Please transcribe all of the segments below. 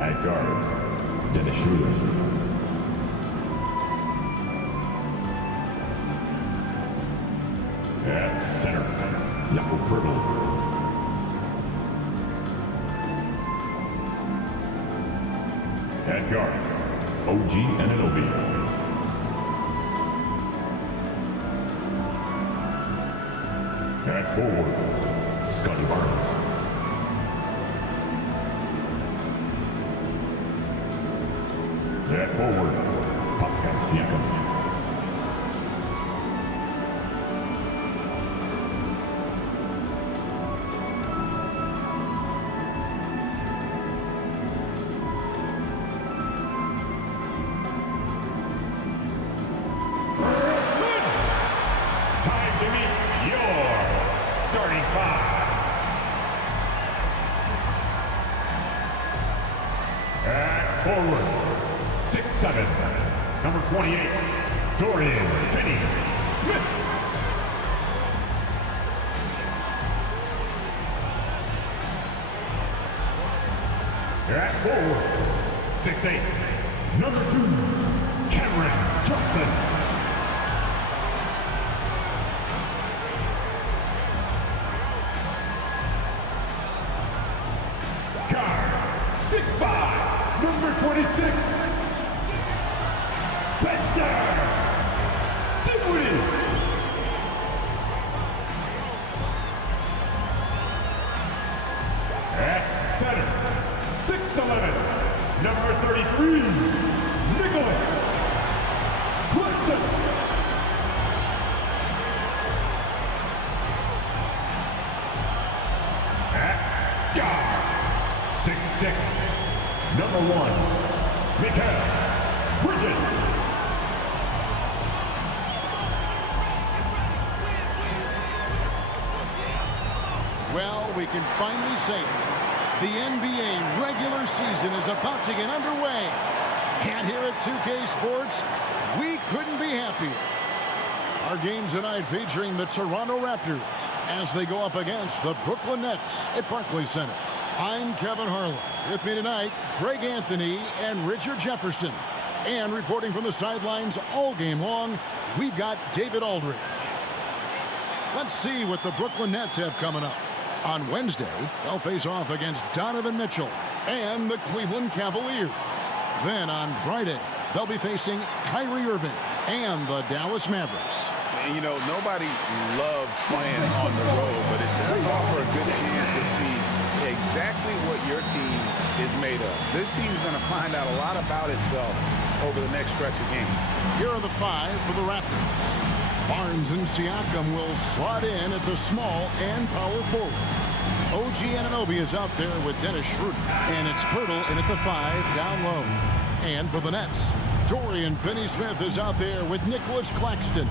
At guard, Dennis Schroeder. At center, Jakob Pertl. At guard, OG Anunoby. At forward, Scotty Barnes. At forward, Pascal Siakam. Time to meet your starting five. At forward, 6'7", number 28, Dorian Finney-Smith. At forward, 6'8", number 2, Cameron Johnson. Guard, 6'5", number 26, Spencer Dinwiddie. At center, 6'11", number 33, Nicholas Claxton. At guard, 6'6", number 1, Mikal Bridges. Well, we can finally say it. The NBA regular season is about to get underway. And here at 2K Sports, we couldn't be happier. Our game tonight featuring the Toronto Raptors as they go up against the Brooklyn Nets at Barclays Center. I'm Kevin Harlan. With me tonight, Greg Anthony and Richard Jefferson. And reporting from the sidelines all game long, we've got David Aldridge. Let's see what the Brooklyn Nets have coming up. On Wednesday, they'll face off against Donovan Mitchell and the Cleveland Cavaliers. Then on Friday, they'll be facing Kyrie Irving and the Dallas Mavericks. And you know, nobody loves playing on the road, but it does offer a good chance to see exactly what your team is made of. This team is going to find out a lot about itself over the next stretch of games. Here are the five for the Raptors. Barnes and Siakam will slot in at the small and power forward. OG Anunoby is out there with Dennis Schroeder. And it's Pertl in at the 5 down low. And for the Nets, Dorian Finney-Smith is out there with Nicholas Claxton.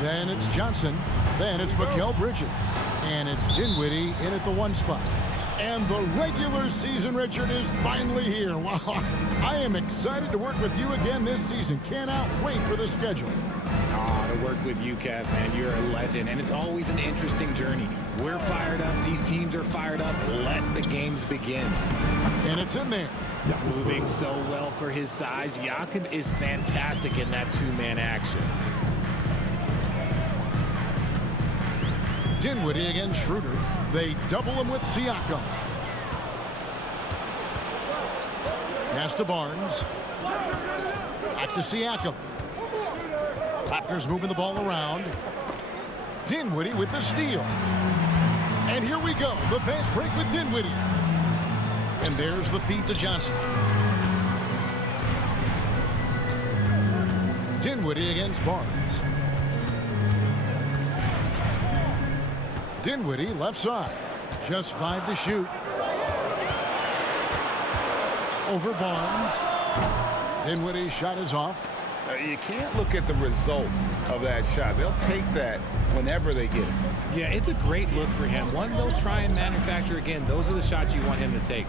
Then it's Johnson. Then it's Mikal Bridges. And it's Dinwiddie in at the 1 spot. And the regular season, Richard, is finally here. Wow, I am excited to work with you again this season. Cannot wait for the schedule. To work with you, Kev, man, you're a legend, and it's always an interesting journey. We're fired up. These teams are fired up. Let the games begin. And it's in there. Moving so well for his size. Jakob is fantastic in that two-man action. Dinwiddie against Schroeder. They double him with Siakam. Pass to Barnes. Back to Siakam. Raptors moving the ball around. Dinwiddie with the steal. And here we go. The fast break with Dinwiddie. And there's the feed to Johnson. Dinwiddie against Barnes. Dinwiddie left side. Just 5 to shoot. Over Barnes. Dinwiddie's shot is off. You can't look at the result of that shot. They'll take that whenever they get it. Yeah, it's a great look for him. One they'll try and manufacture again. Those are the shots you want him to take.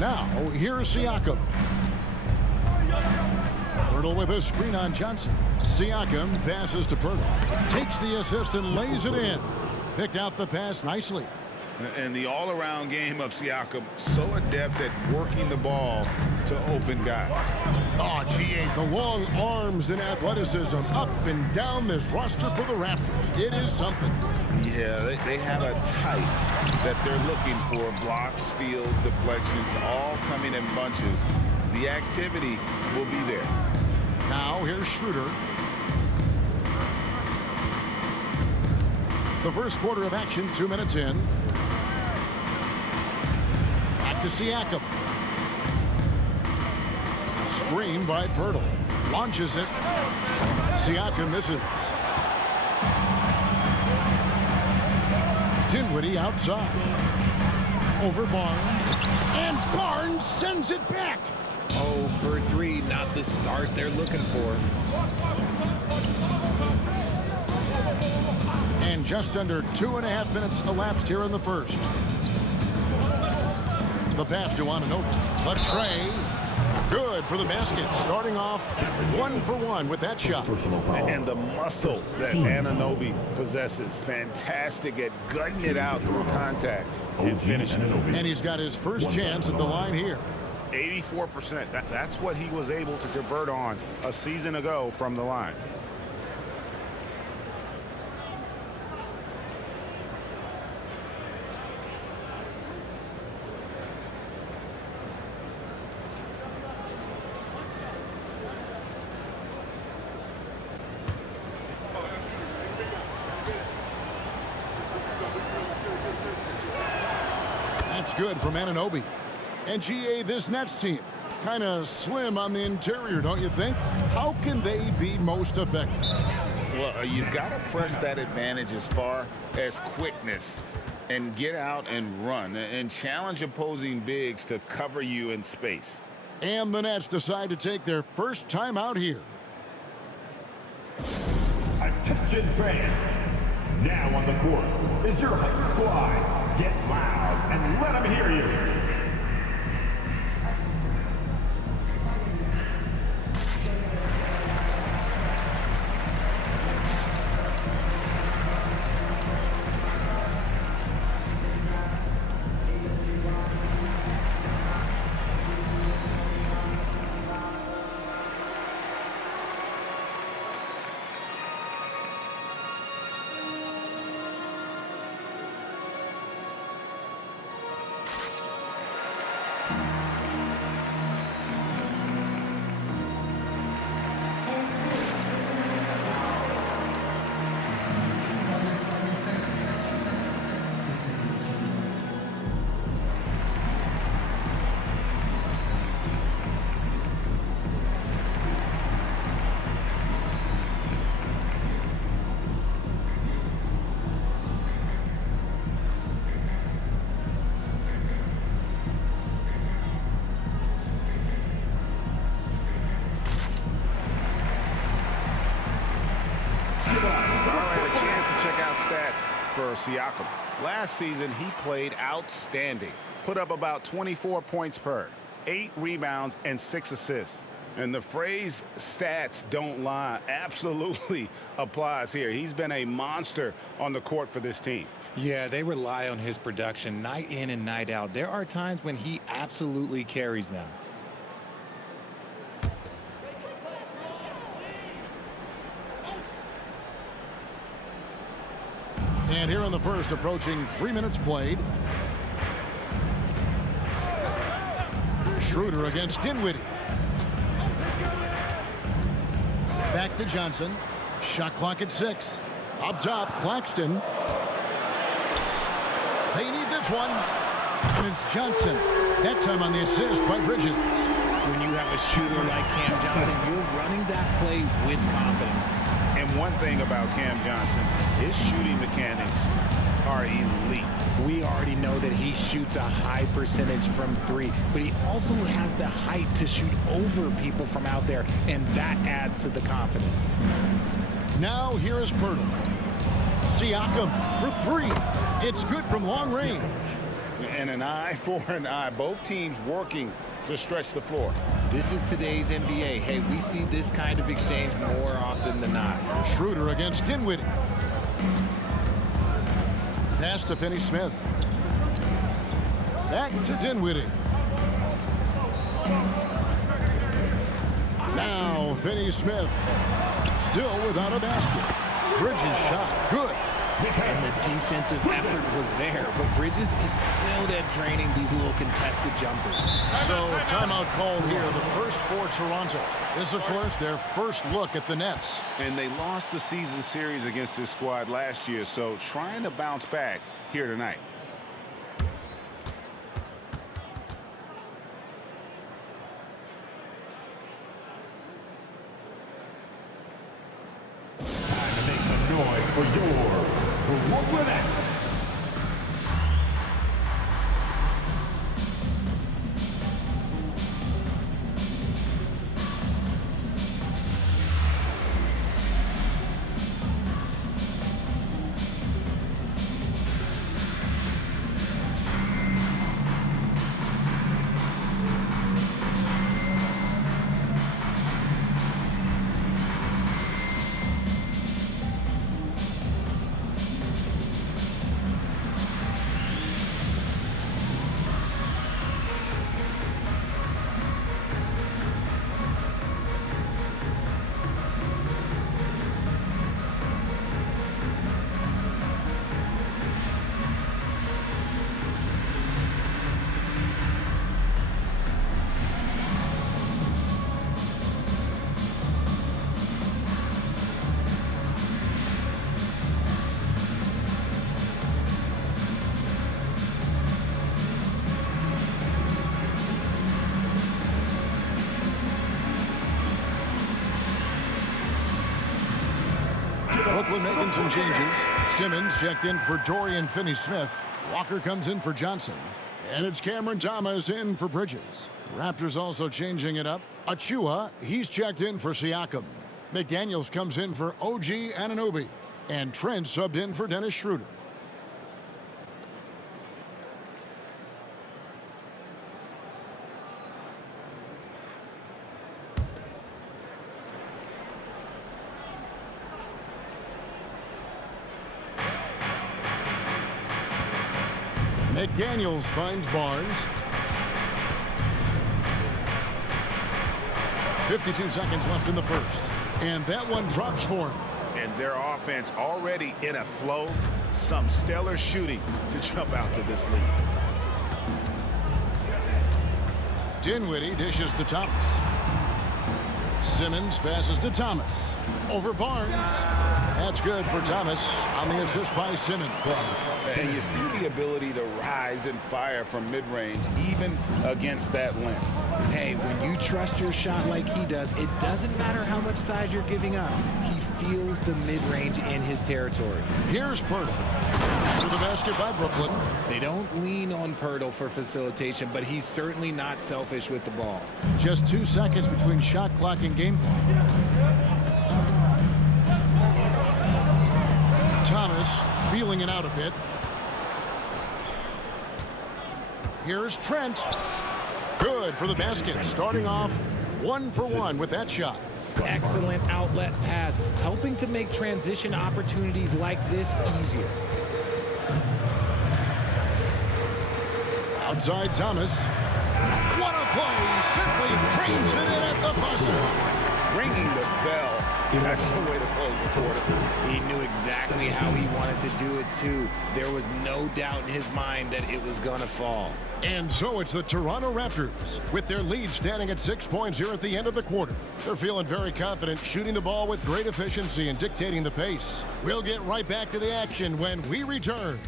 Now, here's Siakam. Pertl with a screen on Johnson. Siakam passes to Pertl. Takes the assist and lays it in. Picked out the pass nicely. And the all-around game of Siakam, so adept at working the ball to open guys. Oh, GA, the long arms and athleticism up and down this roster for the Raptors. It is something. Yeah, they have a type that they're looking for. Blocks, steals, deflections, all coming in bunches. The activity will be there. Now here's Schroeder. The first quarter of action, 2 minutes in. Back to Siakam. Screen by Pirtle. Launches it. Siakam misses. Dinwiddie outside. Over Barnes. And Barnes sends it back. 0 for 3, not the start they're looking for. And just under 2.5 minutes elapsed here in the first. The pass to Anunoby. The tray. Good for the basket. Starting off 1 for 1 with that shot. And the muscle that Anunoby possesses. Fantastic at gutting it out through contact and finishing. And he's got his first chance at the line here. 84%. That's what he was able to convert on a season ago from the line. That's good from Anunoby. And GA, this Nets team, kind of slim on the interior, don't you think? How can they be most effective? Well, you've got to press that advantage as far as quickness and get out and run and challenge opposing bigs to cover you in space. And the Nets decide to take their first time out here. Attention fans. Now on the court is your hype squad. Get loud and let them hear you. For Siakam. Last season, he played outstanding. Put up about 24 points per, 8 rebounds, and 6 assists. And the phrase stats don't lie absolutely applies here. He's been a monster on the court for this team. Yeah, they rely on his production night in and night out. There are times when he absolutely carries them. And here in the first, approaching 3 minutes played. Schroeder against Dinwiddie. Back to Johnson. Shot clock at 6. Up top, Claxton. They need this one. And it's Johnson. That time on the assist by Bridges. When you have a shooter like Cam Johnson, you're running that play with confidence. And one thing about Cam Johnson, his shooting mechanics are elite. We already know that he shoots a high percentage from 3, but he also has the height to shoot over people from out there, and that adds to the confidence. Now here is Pirtle. Siakam for 3. It's good from long range. And an eye for an eye. Both teams working to stretch the floor. This is today's NBA. Hey, we see this kind of exchange more often than not. Schroeder against Dinwiddie. Pass to Finney-Smith. Back to Dinwiddie. Now Finney-Smith. Still without a basket. Bridges shot. Good. And the defensive effort was there, but Bridges is skilled at draining these little contested jumpers. So timeout called here, the first for Toronto. This, of course, their first look at the Nets. And they lost the season series against this squad last year, so trying to bounce back here tonight. Time to make some noise for your Brooklyn Nets. Brooklyn making some changes. Simmons checked in for Dorian Finney-Smith. Walker comes in for Johnson. And it's Cameron Thomas in for Bridges. Raptors also changing it up. Achua, he's checked in for Siakam. McDaniels comes in for OG Anunoby. And Trent subbed in for Dennis Schroeder. McDaniels finds Barnes. 52 seconds left in the first. And that one drops for him. And their offense already in a flow. Some stellar shooting to jump out to this lead. Dinwiddie dishes to Thomas. Simmons passes to Thomas. Over Barnes. That's good for Thomas on the assist by Simmons. And you see the ability to rise and fire from mid-range, even against that length. Hey, when you trust your shot like he does, it doesn't matter how much size you're giving up. He feels the mid-range in his territory. Here's Pirtle. After the basket by Brooklyn. They don't lean on Pirtle for facilitation, but he's certainly not selfish with the ball. Just 2 seconds between shot clock and game clock. Thomas feeling it out a bit. Here's Trent. Good for the basket. Starting off 1 for 1 with that shot. Excellent outlet pass, helping to make transition opportunities like this easier. Outside Thomas. What a play. Simply drains it in at the buzzer. Ringing the bell. That's the way to close the quarter. He knew exactly how he wanted to do it, too. There was no doubt in his mind that it was going to fall. And so it's the Toronto Raptors with their lead standing at 6 points here at the end of the quarter. They're feeling very confident, shooting the ball with great efficiency and dictating the pace. We'll get right back to the action when we return.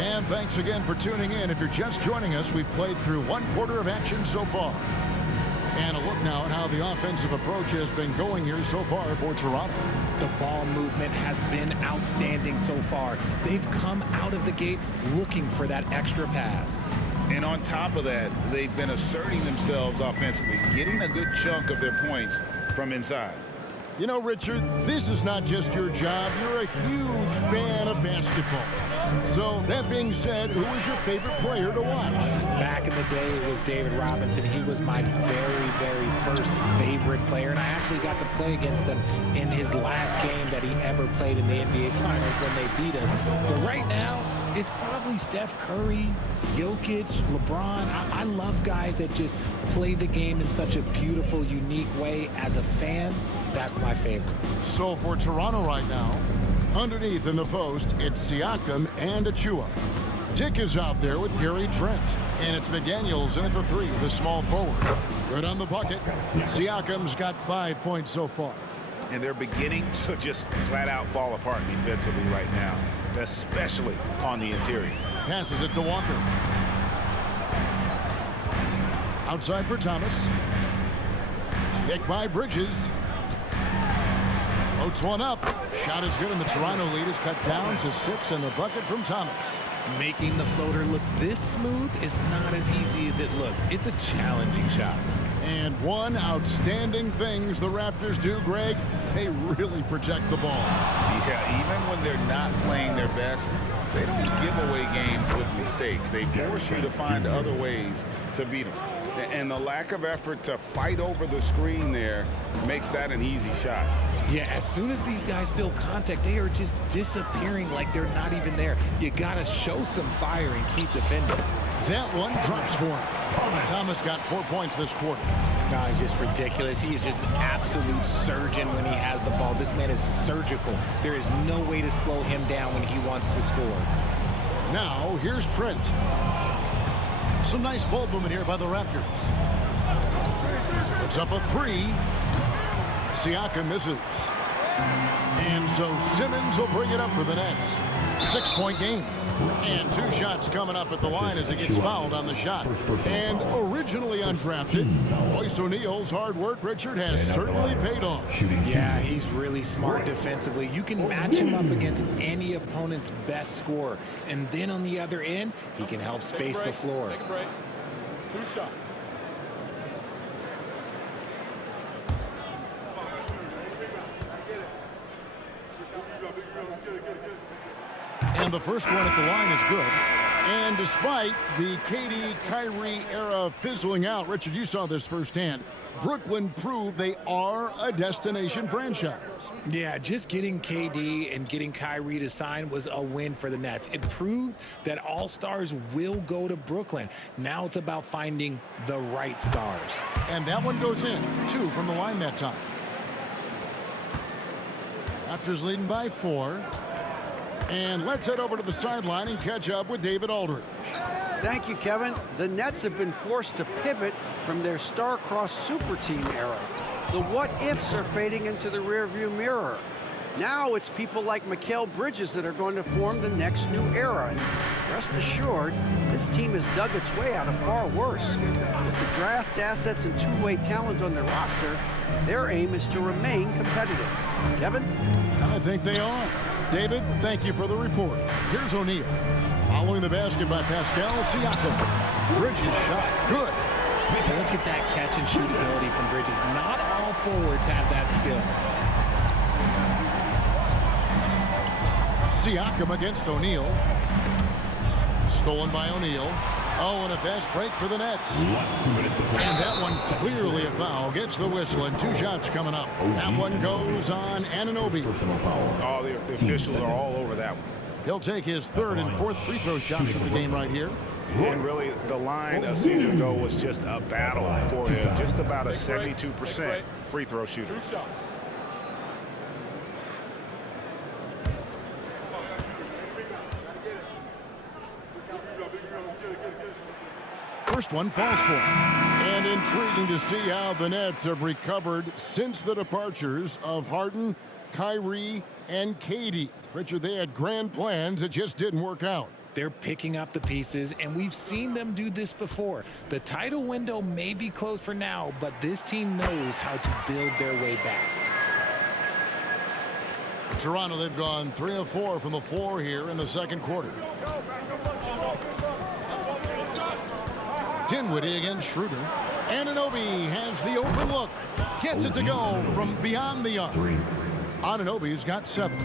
And thanks again for tuning in. If you're just joining us, we've played through 1 quarter of action so far. And a look now at how the offensive approach has been going here so far for Toronto. The ball movement has been outstanding so far. They've come out of the gate looking for that extra pass. And on top of that, they've been asserting themselves offensively, getting a good chunk of their points from inside. You know, Richard, this is not just your job. You're a huge fan of basketball. So, that being said, who is your favorite player to watch? Back in the day, it was David Robinson. He was my very, very first favorite player, and I actually got to play against him in his last game that he ever played in the NBA Finals when they beat us. But right now, it's probably Steph Curry, Jokic, LeBron. I love guys that just play the game in such a beautiful, unique way. As a fan, that's my favorite. So for Toronto right now, underneath in the post, it's Siakam and Achua. Dick is out there with Gary Trent. And it's McDaniels in at the 3, the small forward. Good on the bucket. Siakam's got 5 points so far. And they're beginning to just flat out fall apart defensively right now, especially on the interior. Passes it to Walker. Outside for Thomas. Picked by Bridges. Floats one up. Shot is good, and the Toronto lead is cut down to 6, and the bucket from Thomas. Making the floater look this smooth is not as easy as it looks. It's a challenging shot. And one outstanding things the Raptors do, Greg, they really protect the ball. Yeah, even when they're not playing their best, they don't give away games with mistakes. They force you to find other ways to beat them. And the lack of effort to fight over the screen there makes that an easy shot. Yeah, as soon as these guys feel contact, they are just disappearing like they're not even there. You got to show some fire and keep defending. That one drops for him. Thomas got 4 points this quarter. No, it's just ridiculous. He is just an absolute surgeon when he has the ball. This man is surgical. There is no way to slow him down when he wants to score. Now, here's Trent. Some nice ball movement here by the Raptors. Puts up a 3. Siakam misses. And so Simmons will bring it up for the Nets. 6-point game. And 2 shots coming up at the line as he gets fouled on the shot. And originally undrafted, Royce O'Neal's hard work, Richard, has certainly paid off. Yeah, he's really smart defensively. You can match him up against any opponent's best scorer. And then on the other end, he can help space the floor. Take a break. 2 shots. And the first one at the line is good. And despite the KD-Kyrie era fizzling out, Richard, you saw this firsthand, Brooklyn proved they are a destination franchise. Yeah, just getting KD and getting Kyrie to sign was a win for the Nets. It proved that all stars will go to Brooklyn. Now it's about finding the right stars. And that one goes in. 2 from the line that time. Raptors leading by 4. And let's head over to the sideline and catch up with David Aldridge. Thank you, Kevin. The Nets have been forced to pivot from their star-crossed super team era. The what-ifs are fading into the rearview mirror. Now it's people like Mikal Bridges that are going to form the next new era. And rest assured, this team has dug its way out of far worse. With the draft assets and two-way talent on their roster, their aim is to remain competitive. Kevin? I think they are. David, thank you for the report. Here's O'Neal. Following the basket by Pascal Siakam. Bridges shot. Good. Look at that catch and shoot ability from Bridges. Not all forwards have that skill. Siakam against O'Neal. Stolen by O'Neal. Oh, and a fast break for the Nets. And that one clearly a foul. Gets the whistle, and 2 shots coming up. That one goes on Anunoby. Oh, the officials are all over that one. He'll take his 3rd and 4th free throw shots of the game right here. And really, the line a season ago was just a battle for him. Just about a 72% free throw shooter. 2 shots. First one falls for him. And intriguing to see how the Nets have recovered since the departures of Harden, Kyrie, and KD. Richard, they had grand plans. It just didn't work out. They're picking up the pieces, and we've seen them do this before. The title window may be closed for now, but this team knows how to build their way back. Toronto, they've gone 3 of 4 from the floor here in the second quarter. Dinwiddie against Schroeder. Anunoby has the open look. Gets it to go from beyond the arc. Anunoby's got 7.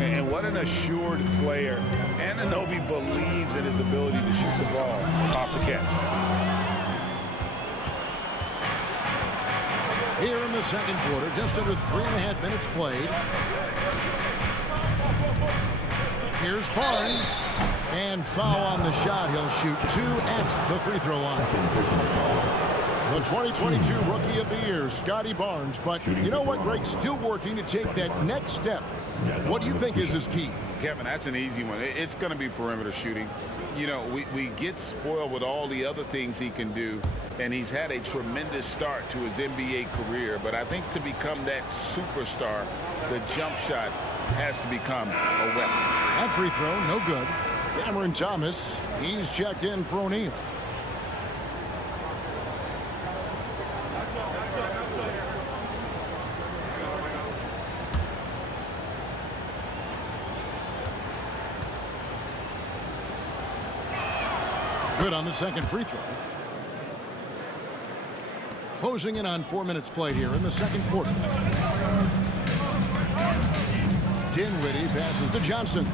And what an assured player. Anunoby believes in his ability to shoot the ball off the catch. Here in the second quarter, just under 3.5 minutes played. Here's Barnes. And foul on the shot. He'll shoot 2 at the free throw line. The 2022 Rookie of the Year, Scotty Barnes. But you know what, Greg? Still working to take that next step. What do you think is his key? Kevin, that's an easy one. It's going to be perimeter shooting. You know, we get spoiled with all the other things he can do, and he's had a tremendous start to his NBA career. But I think to become that superstar, the jump shot has to become a weapon. That free throw, no good. Cameron Thomas, he's checked in for O'Neal. Good on the second free throw. Closing in on 4 minutes played here in the second quarter. Dinwiddie passes to Johnson.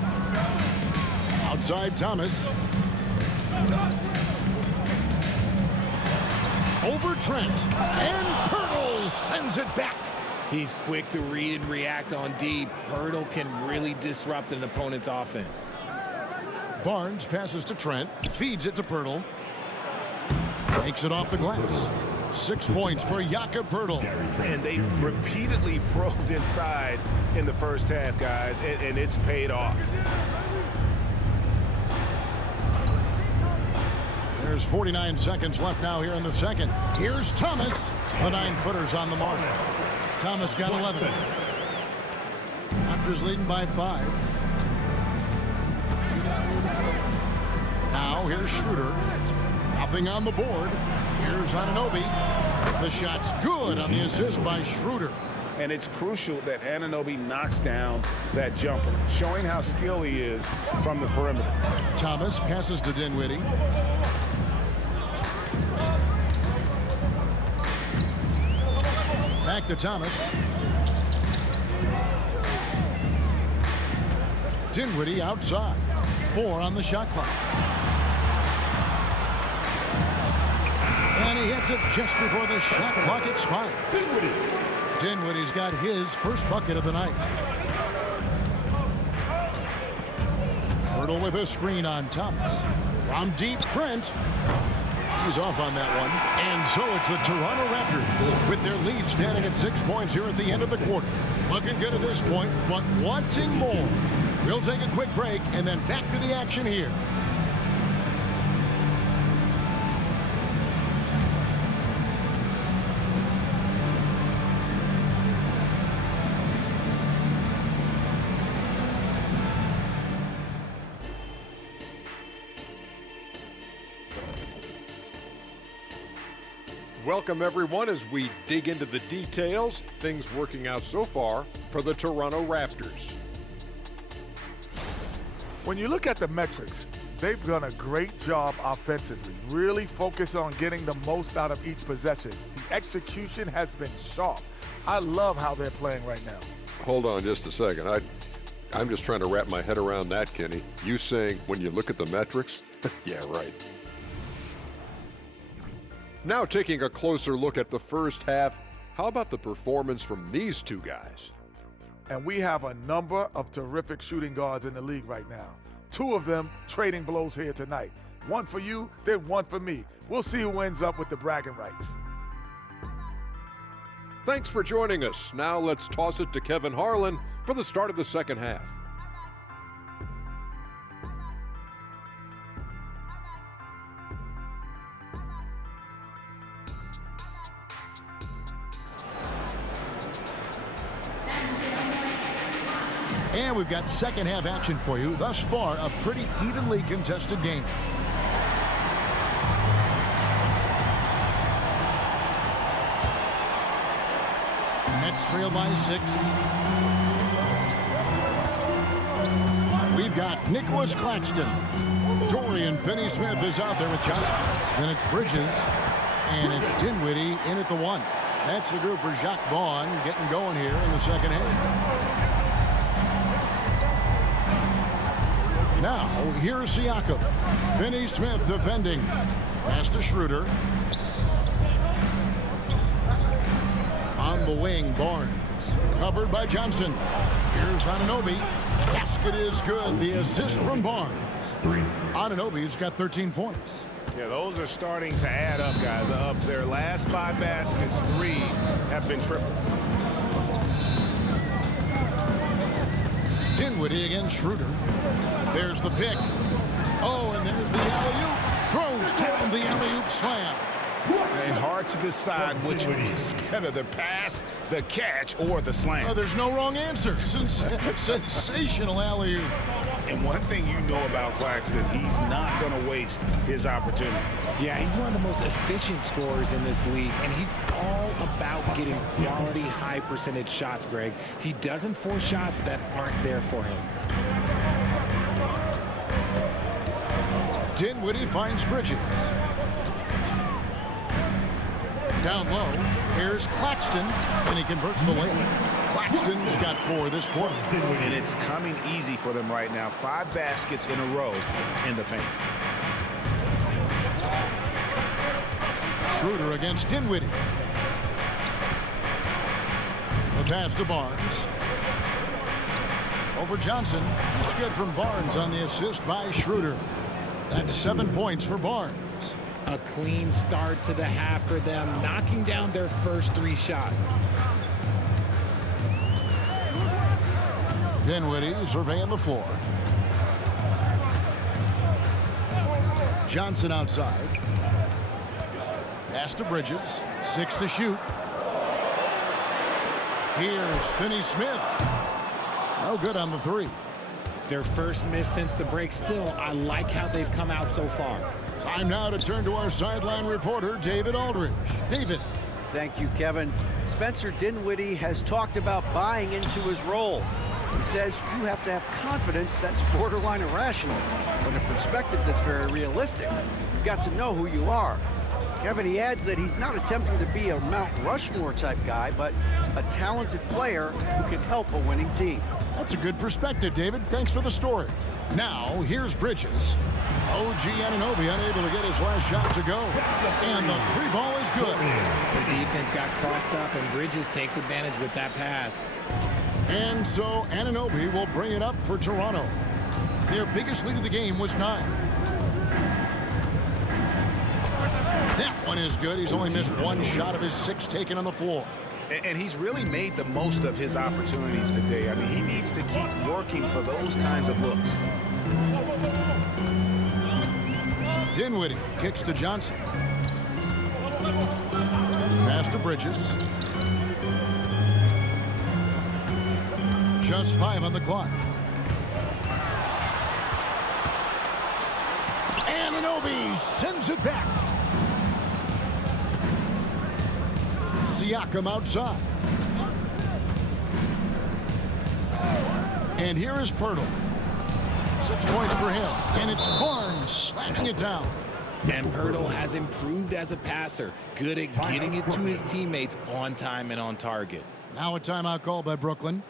Outside Thomas. Over Trent. And Pirtle sends it back. He's quick to read and react on D. Pirtle can really disrupt an opponent's offense. Barnes passes to Trent. Feeds it to Pirtle. Takes it off the glass. 6 points for Jakob Pirtle. And they've repeatedly probed inside in the first half, guys, and it's paid off. There's 49 seconds left now here in the second. Here's Thomas. The 9-footer's on the mark. Thomas got 11. Raptors leading by 5. Now here's Schroeder. Nothing on the board. Here's Anunoby. The shot's good on the assist by Schroeder. And it's crucial that Anunoby knocks down that jumper, showing how skilled he is from the perimeter. Thomas passes to Dinwiddie. Back to Thomas. Dinwiddie outside. 4 on the shot clock. And he hits it just before the shot clock expires. Dinwiddie's got his first bucket of the night. Pirtle with a screen on Thomas. From deep, Trent. He's off on that one. And so it's the Toronto Raptors with their lead standing at 6 points here at the end of the quarter. Looking good at this point, but wanting more. We'll take a quick break and then back to the action here. Welcome, everyone, as we dig into the details. Things working out so far for the Toronto Raptors. When you look at the metrics, they've done a great job offensively, really focused on getting the most out of each possession. The execution has been sharp. I love how they're playing right now. Hold on just a second. I'm just trying to wrap my head around that, Kenny. You saying when you look at the metrics? Yeah, right. Now taking a closer look at the first half, how about the performance from these two guys? And we have a number of terrific shooting guards in the league right now. 2 of them trading blows here tonight. 1 for you, then 1 for me. We'll see who ends up with the bragging rights. Thanks for joining us. Now let's toss it to Kevin Harlan for the start of the second half. And we've got second half action for you. Thus far, a pretty evenly contested game. Nets trail by 6. We've got Nicholas Claxton. Dorian Finney-Smith is out there with Johnson. Then it's Bridges, and it's Dinwiddie in at the 1. That's the group for Jacques Vaughn getting going here in the second half. Now, here's Siakam. Finney-Smith defending. Pass to Schroeder. On the wing, Barnes. Covered by Johnson. Here's Anunoby. Basket is good. The assist from Barnes. Anunoby's got 13 points. Yeah, those are starting to add up, guys. Up their last 5 baskets, 3 have been triple. Dinwiddie against Schroeder. There's the pick. Oh, and there's the alley-oop. Throws down the alley-oop slam. And hard to decide which is better, the pass, the catch, or the slam. Oh, there's no wrong answer. Sensational alley-oop. And one thing you know about Claxton, he's not going to waste his opportunity. Yeah, he's one of the most efficient scorers in this league, and he's all about getting quality, high-percentage shots, Greg. He doesn't force shots that aren't there for him. Dinwiddie finds Bridges. Down low, here's Claxton, and he converts the layup. Claxton's got 4 this quarter. And it's coming easy for them right now. 5 baskets in a row in the paint. Schroeder against Dinwiddie. The pass to Barnes. Over Johnson. That's good from Barnes on the assist by Schroeder. That's 7 points for Barnes. A clean start to the half for them, knocking down their first 3 shots. Dinwiddie surveying the floor. Johnson outside. Pass to Bridges. 6 to shoot. Here's Finney-Smith. No good on the 3. Their first miss since the break. Still, I like how they've come out so far. Time now to turn to our sideline reporter, David Aldridge. David. Thank you, Kevin. Spencer Dinwiddie has talked about buying into his role. He says you have to have confidence that's borderline irrational, but a perspective that's very realistic. You've got to know who you are. Kevin, he adds that he's not attempting to be a Mount Rushmore type guy, but a talented player who can help a winning team. That's a good perspective, David. Thanks for the story. Now, here's Bridges. OG Anunoby unable to get his last shot to go. And the 3 ball is good. The defense got crossed up, and Bridges takes advantage with that pass. And so Anunoby will bring it up for Toronto. Their biggest lead of the game was 9. That one is good. He's only missed 1 shot of his 6 taken on the floor. And he's really made the most of his opportunities today. I mean, he needs to keep working for those kinds of looks. Dinwiddie kicks to Johnson. Pass to Bridges. Just 5 on the clock. Anunoby sends it back. Siakam outside. And here is Pirtle. 6 points for him. And it's Barnes slamming it down. And Pirtle has improved as a passer. Good at getting it to his teammates on time and on target. Now a timeout call by Brooklyn.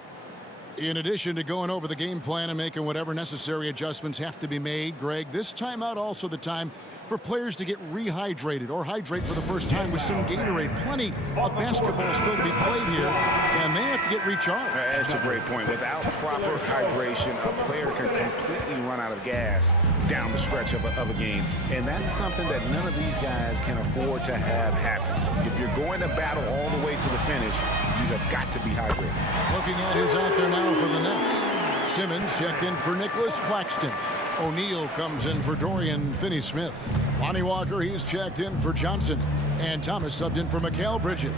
In addition to going over the game plan and making whatever necessary adjustments have to be made, Greg, this timeout also the time for players to get rehydrated or hydrate for the first time with some Gatorade. Plenty of basketball still to be played here, and they have to get recharged. That's a great point. Without proper hydration, a player can completely run out of gas down the stretch of a game. And that's something that none of these guys can afford to have happen. If you're going to battle all the way to the finish, you have got to be hydrated. Looking at who's out there now for the Nets. Simmons checked in for Nicholas Claxton. O'Neal comes in for Dorian Finney-Smith. Lonnie Walker, he's checked in for Johnson. And Thomas subbed in for Mikal Bridges.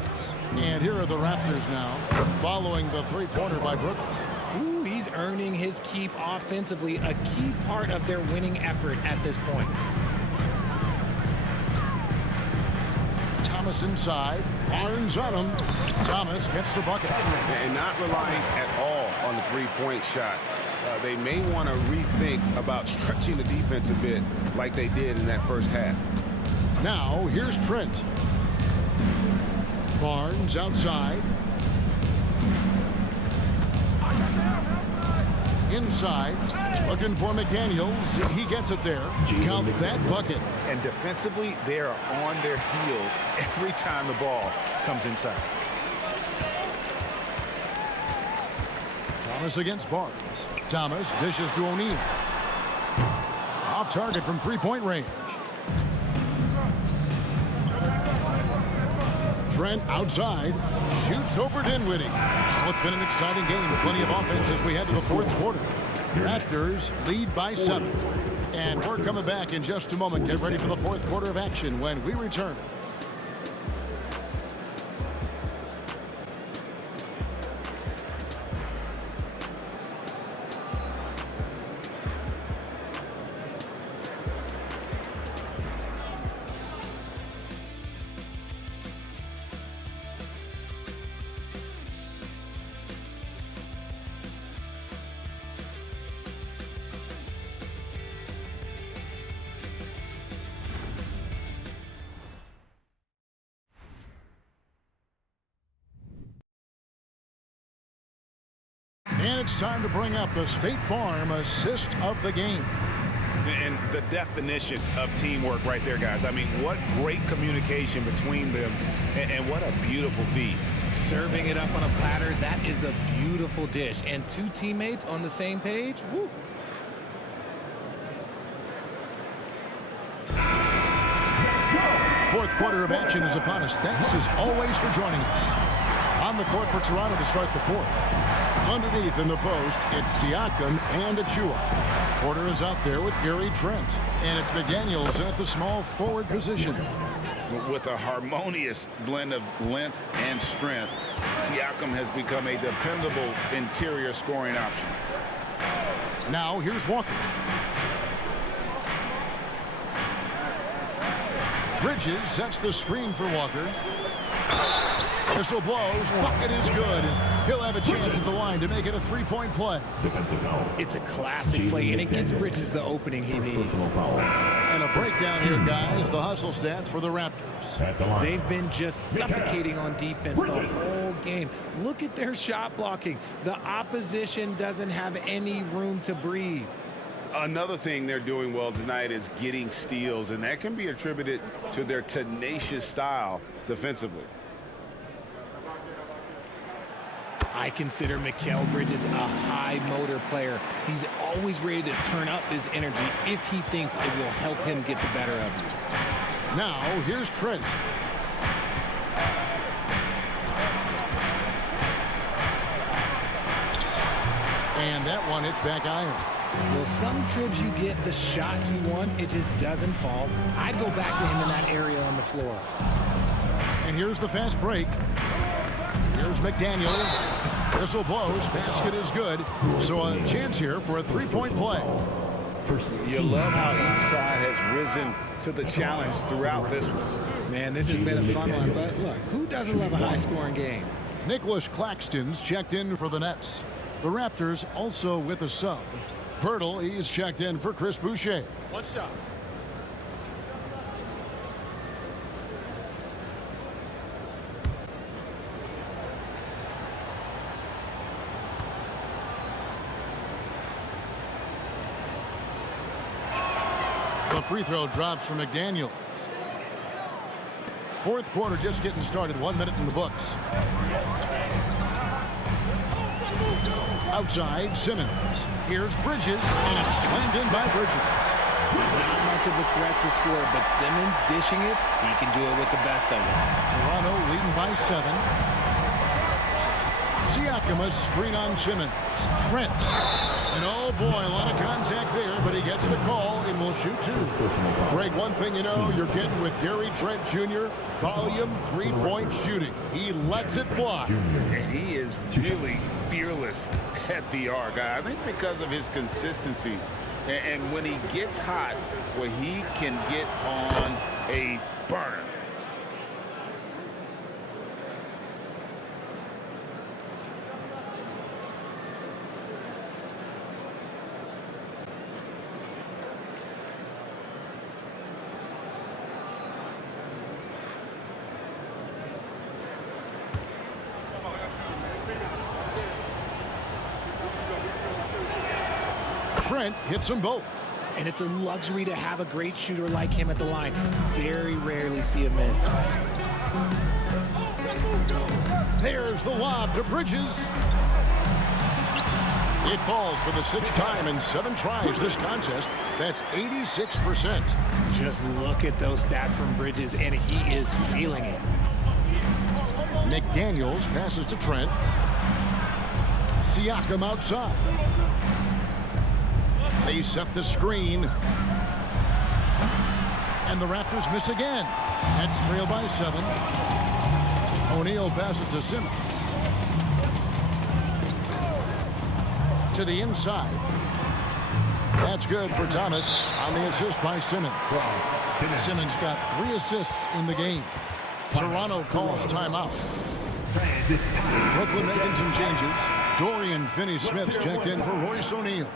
And here are the Raptors now, following the 3-pointer by Brooklyn. Ooh, he's earning his keep offensively, a key part of their winning effort at this point. Thomas inside. Barnes on him. Thomas gets the bucket. And not relying at all on the 3-point shot. they may want to rethink about stretching the defense a bit like they did in that first half. Now, here's Trent. Barnes outside. Inside. Looking for McDaniels. He gets it there. Count that bucket. And defensively, they are on their heels every time the ball comes inside. Thomas against Barnes. Thomas dishes to O'Neal. Off target from three-point range. Trent outside. Shoots over Dinwiddie. Well, it's been an exciting game. Plenty of offense as we head to the fourth quarter. Raptors lead by 7. And we're coming back in just a moment. Get ready for the fourth quarter of action when we return. And it's time to bring up the State Farm assist of the game. And the definition of teamwork right there, guys. I mean, what great communication between them, and what a beautiful feed. Serving it up on a platter, that is a beautiful dish. And two teammates on the same page, woo. Fourth quarter of action is upon us. Thanks as always for joining us. On the court for Toronto to start the fourth. Underneath in the post, it's Siakam and Achua. Porter is out there with Gary Trent. And it's McDaniels in at the small forward position. With a harmonious blend of length and strength, Siakam has become a dependable interior scoring option. Now here's Walker. Bridges sets the screen for Walker. Whistle blows. Bucket is good. And he'll have a chance at the line to make it a three-point play. It's a classic play, and it gets Bridges the opening he needs. And a breakdown here, guys. The hustle stats for the Raptors. They've been just suffocating on defense the whole game. Look at their shot blocking. The opposition doesn't have any room to breathe. Another thing they're doing well tonight is getting steals, and that can be attributed to their tenacious style defensively. I consider Mikal Bridges a high motor player. He's always ready to turn up his energy if he thinks it will help him get the better of you. Now, here's Trent. And that one hits back iron. Well, some trips you get the shot you want, it just doesn't fall. I'd go back to him in that area on the floor. And here's the fast break. Here's McDaniels. Whistle blows. Basket is good. So a chance here for a three-point play. You love how each side has risen to the challenge throughout this one. Man, this has been a fun one, but look, who doesn't love a high-scoring game? Nicholas Claxton's checked in for the Nets. The Raptors also with a sub. Pirtle, he's checked in for Chris Boucher. One shot. The free throw drops for McDaniels. Fourth quarter just getting started. 1 minute in the books. Outside, Simmons. Here's Bridges, and it's slammed in by Bridges. He's not much of a threat to score, but Simmons dishing it, he can do it with the best of them. Toronto leading by 7. Siakam, a screen on Simmons. Trent. And oh boy, a lot of contact there, but he gets the call and will shoot two. Greg, one thing you know, you're getting with Gary Trent Jr., volume three-point shooting. He lets it fly. And he is really fearless at the arc. I think because of his consistency. And when he gets hot, well, he can get on a burner. Trent hits them both. And it's a luxury to have a great shooter like him at the line. Very rarely see a miss. There's the lob to Bridges. It falls for the 6th time in 7 tries this contest. That's 86%. Just look at those stats from Bridges, and he is feeling it. McDaniels passes to Trent. Siakam outside. They set the screen. And the Raptors miss again. That's trailed by 7. O'Neal passes to Simmons. To the inside. That's good for Thomas on the assist by Simmons. Simmons got 3 assists in the game. Toronto calls timeout. Brooklyn making some changes. Dorian Finney-Smith checked in for Royce O'Neal.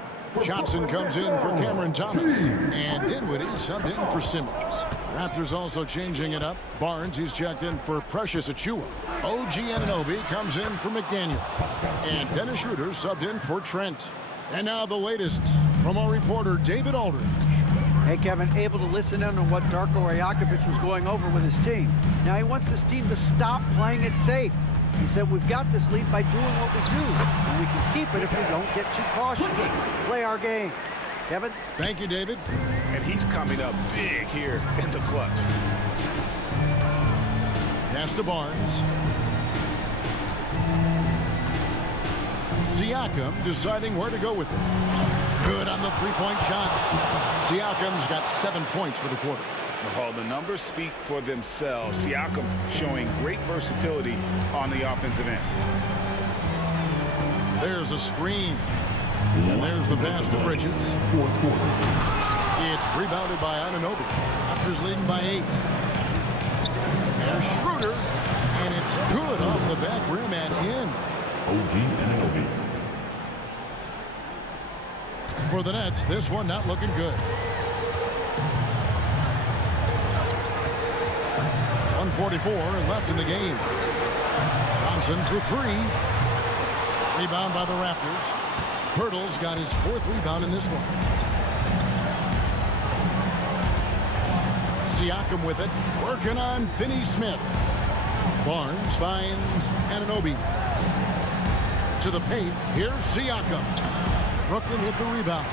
Johnson comes in for Cameron Thomas. And Dinwiddie subbed in for Simmons. Raptors also changing it up. Barnes, he's checked in for Precious Achiuwa. OG Anunoby comes in for McDaniel. And Dennis Schroeder subbed in for Trent. And now the latest from our reporter, David Aldridge. Hey, Kevin, able to listen in on what Darko Rajakovic was going over with his team. Now he wants his team to stop playing it safe. He said, we've got this lead by doing what we do, and we can keep it if we don't get too cautious. Play our game. Kevin? Thank you, David. And he's coming up big here in the clutch. Pass to Barnes. Siakam deciding where to go with it. Good on the three-point shot. Siakam's got 7 points for the quarter. Oh, the numbers speak for themselves. Siakam showing great versatility on the offensive end. There's a screen. And there's the pass to Bridges. It's rebounded by Anunoby. Raptors leading by 8. There's Schroeder. And it's good off the back rim and in. OG Anunoby. For the Nets, this one not looking good. 1:44 left in the game. Johnson for 3. Rebound by the Raptors. Pirtle's got his 4th rebound in this one. Siakam with it. Working on Finney-Smith. Barnes finds Anunoby. To the paint. Here's Siakam. Brooklyn with the rebound.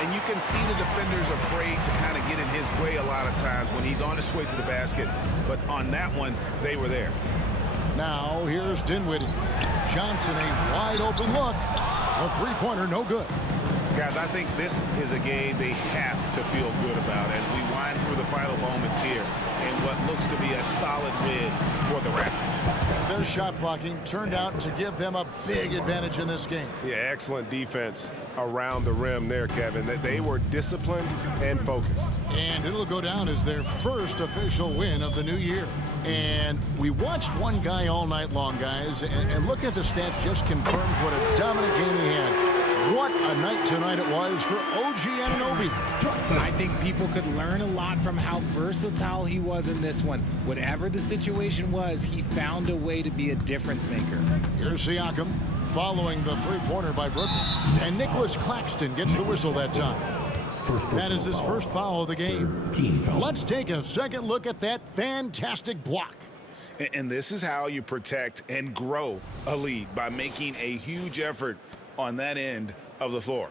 And you can see the defenders afraid to kind of get in his way a lot of times when he's on his way to the basket. But on that one, they were there. Now here's Dinwiddie. Johnson, a wide open look. A three-pointer, no good. Guys, I think this is a game they have to feel good about as we wind through the final moments here in what looks to be a solid win for the Raptors. Their shot blocking turned out to give them a big advantage in this game. Yeah, excellent defense around the rim there, Kevin. That they were disciplined and focused. And it'll go down as their first official win of the new year. And we watched one guy all night long, guys, and looking at the stats just confirms what a dominant game he had. What a night tonight it was for OG Anunoby. I think people could learn a lot from how versatile he was in this one. Whatever the situation was, he found a way to be a difference maker. Here's Siakam following the three-pointer by Brooklyn. And Nicholas Claxton gets the whistle that time. That is his first foul of the game. Let's take a second look at that fantastic block. And this is how you protect and grow a lead, by making a huge effort on that end of the floor.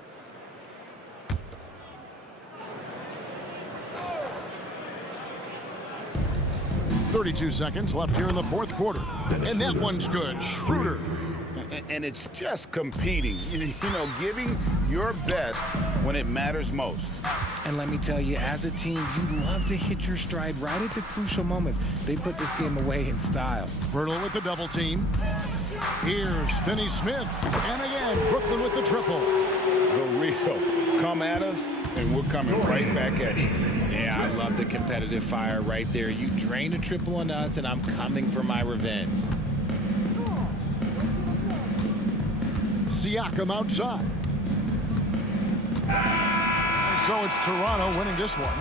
.32 seconds left here in the fourth quarter. And that one's good. Schroeder. And it's just competing, you know, giving your best when it matters most. And let me tell you, as a team, you love to hit your stride right at the crucial moments. They put this game away in style. Pirtle with the double team. Here's Finney-Smith. And again, Brooklyn with the triple. The real come at us, and we're coming right back at you. Yeah, I love the competitive fire right there. You drain a triple on us, and I'm coming for my revenge. Siakam outside. And so it's Toronto winning this one.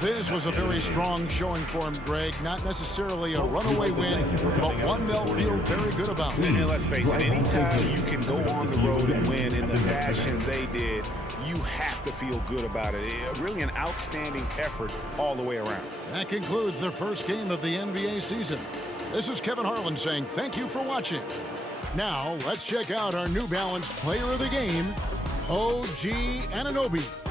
This was a very strong showing for him, Greg. Not necessarily a runaway win, but one they'll feel very good about. And let's face it, anytime you can go on the road and win in the fashion they did, you have to feel good about it. Really an outstanding effort all the way around. That concludes the first game of the NBA season. This is Kevin Harlan saying thank you for watching. Now, let's check out our New Balance Player of the Game, OG Anunoby.